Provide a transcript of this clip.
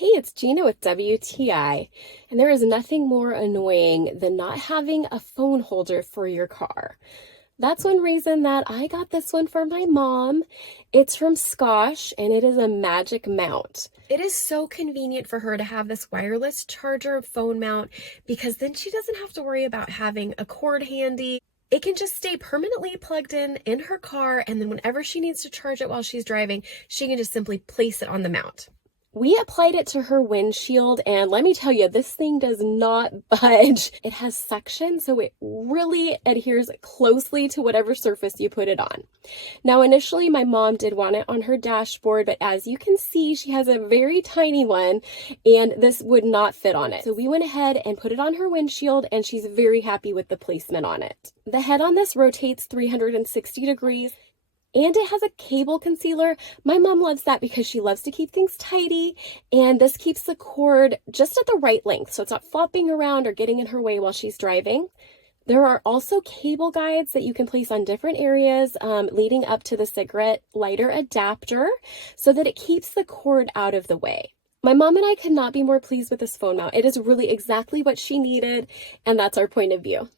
Hey, it's Gina with WTI, and there is nothing more annoying than not having a phone holder for your car. That's one reason that I got this one for my mom. It's from Scosche, and it is a magic mount. It is so convenient for her to have this wireless charger phone mount because then she doesn't have to worry about having a cord handy. It can just stay permanently plugged in her car, and then whenever she needs to charge it while she's driving, she can just simply place it on the mount. We applied it to her windshield, and let me tell you, this thing does not budge. It has suction, so it really adheres closely to whatever surface you put it on. Now, initially, my mom did want it on her dashboard, but as you can see, she has a very tiny one, and this would not fit on it. So we went ahead and put it on her windshield, and she's very happy with the placement on it. The head on this rotates 360 degrees. And it has a cable concealer. My mom loves that because she loves to keep things tidy, and this keeps the cord just at the right length, so it's not flopping around or getting in her way while she's driving. There are also cable guides that you can place on different areas leading up to the cigarette lighter adapter so that it keeps the cord out of the way. My mom and I could not be more pleased with this phone mount. It is really exactly what she needed, and that's our point of view.